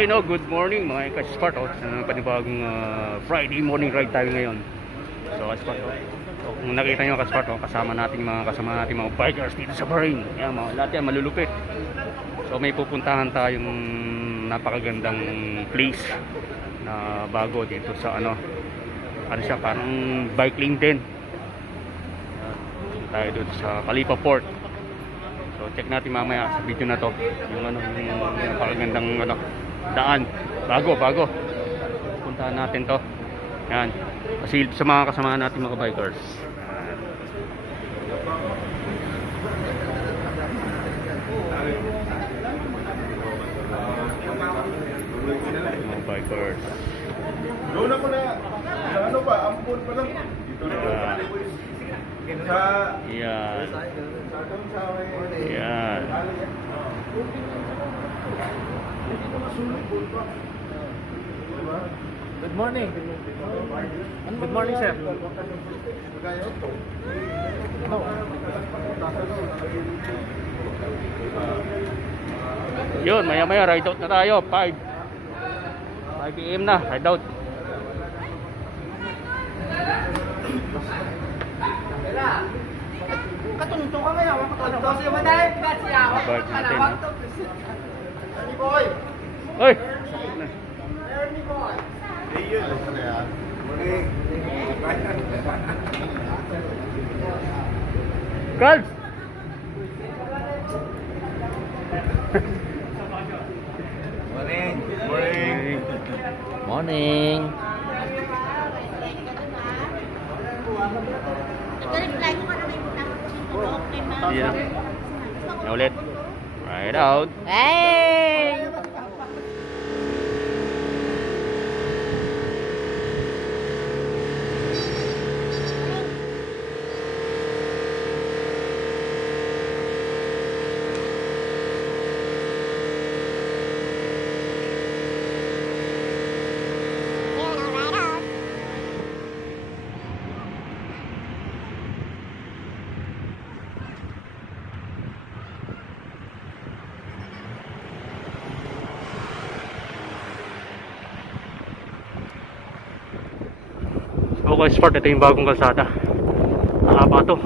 Ayun o, good morning mga ka-sport o. Panibagong Friday morning ride tayo ngayon. So ka-sport o. So, kung nakita nyo ka-sport o, kasama nating mga bikers dito sa Bahrain. Yan, lahat yan malulupit. So may pupuntahan tayong napakagandang place na bago dito sa ano siya, parang bike lane din. Tayo dito sa Khalifa Port. So check natin mamaya sa video na to yung napakagandang daan. Bago. Puntahan natin to. Yan. Kasi sa mga kasama natin mga bikers. Mga bikers. Doon ako na. Sa ano ba? Ampun pa lang. Dito na. Yan. Yan. Good morning. Good morning, sir. Yun, maya ride out na tayo. 5 PM na, ride out. Katunto ka ngayon. Katunto siya manay. Bike natin, ha? Ernie boy. Oy! Ernie boy. Cards! Morning. Yeah. Now ulit. Ride out. Hey! Okay, sport. Ito yung bagong kalsada. Nakapa to.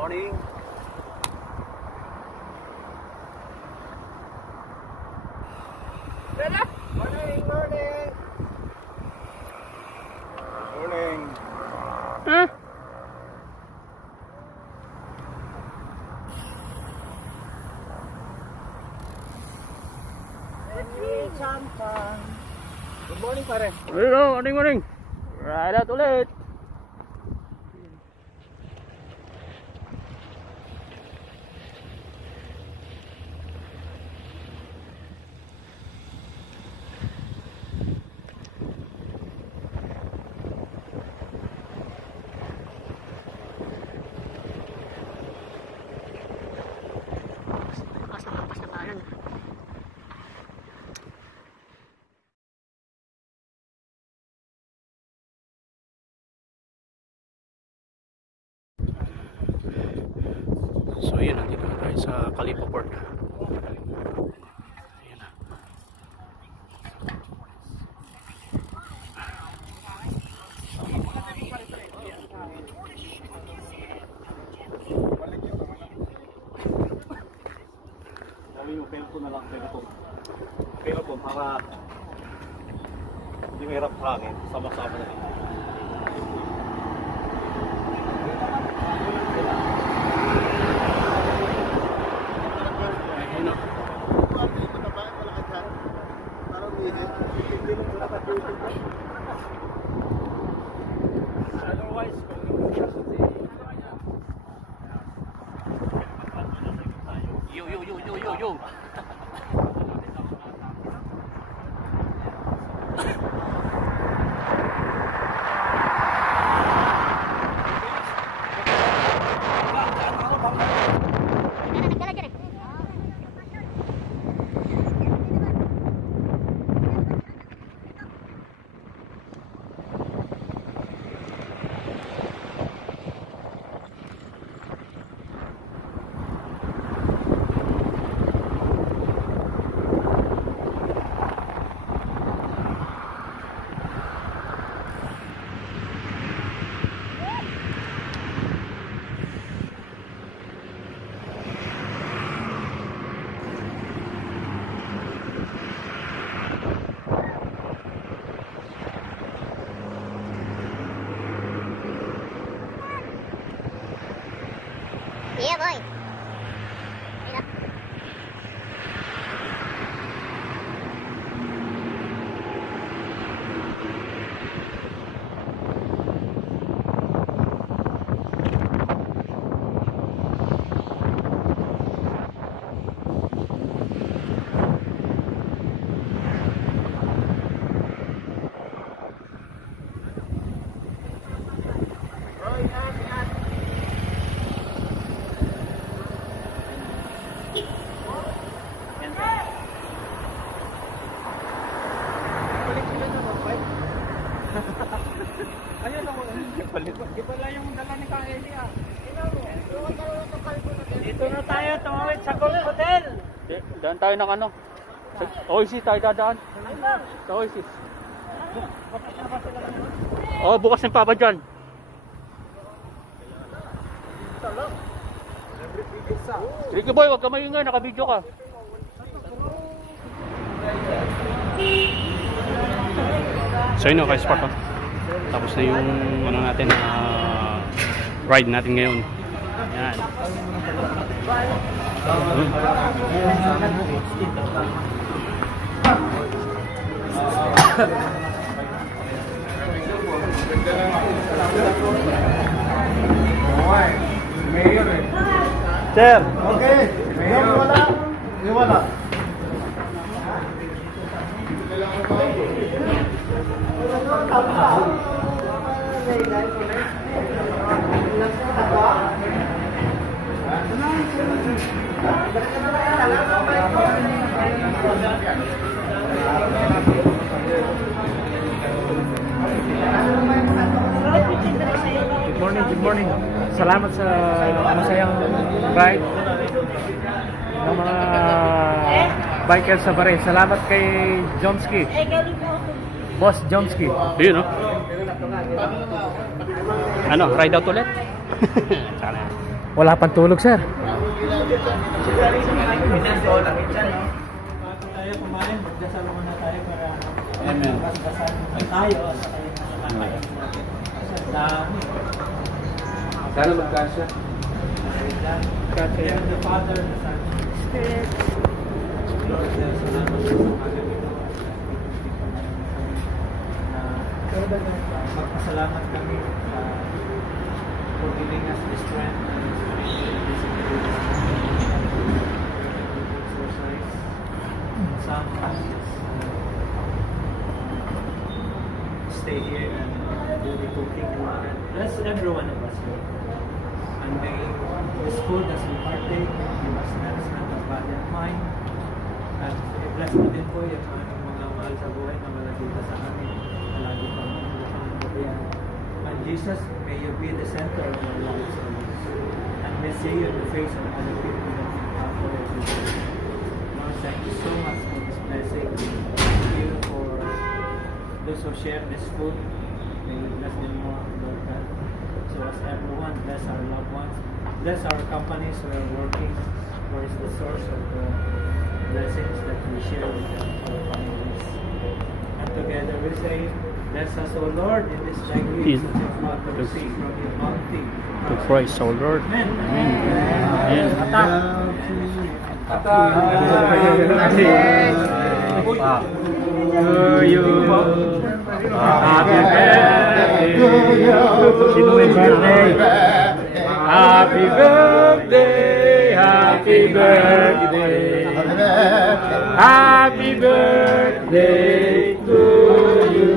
Morning. Morning. Huh? Good morning, pare. Morning. Ride out ulit. So yun, nandito na tayo sa Khalifa Port. Ayan na. Sabi mo, pelo ko na lang. Pelo ko, para hindi mahirap hangin. Sama-sama na rin. Yo. Yeah, boy. Ayun ako. Di pala yung dala ni Kaeli ah. Dito na tayo tumawid sa Golf Hotel. Daan tayo ng ano? Sa Oasis tayo dadaan. Sa Oasis. Oh, bukas ng papa dyan. Ricky boy, wag ka maingay, naka-video ka. So yun o, ka-spot oh. Tapos na yung ano natin, ride natin ngayon. Yan. Mayor eh. Sir! Okay. Mayor wala. Wala. Good morning. Salamat sa masayang ride ng mga bikers sa Bahrain. Salamat kay Jomski. Boss Jomski. Yun, no? Ano, ride out ulit? Sana. Wala pang tulog, sir. Tayo kumain, magdasal muna tayo para magdasal tayo at sa kayo mga dami. Sana magkasya. Kasi yung the Father, the Son, and the Spirit. Lord, salamat sa pagkakas nito. Magpasalamat kami for giving us the strength and exercise. Some stay here and do the cooking. Bless every one of us, Lord. And may this food as we partake, give us nourishment of body and mind. At i-bless mo din po yung aming mga mahal sa buhay na wala dito sa amin. Palagi pa mga gabihan. And Jesus, may you be the center of our lives always. And may see you in the face of other people that we have for every day. Lord, thank you so much for this blessing. Thank you for those who share this food. May you bless them more, Lord God. So as everyone, bless our loved ones, bless our companies who are working, where is the source of the blessings that we share with them, our families. And together we say, bless us, O Lord, in this thy grace that you have brought to receive from your bounty. To Christ our Lord. Amen. Amen. To you. Happy birthday to you. Sino may birthday? Happy birthday, happy Happy birthday. Happy birthday to you.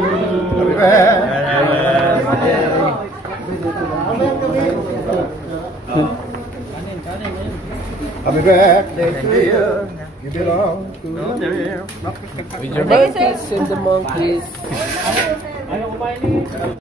Happy birthday to you. You belong to me. With your monkeys and the monkeys.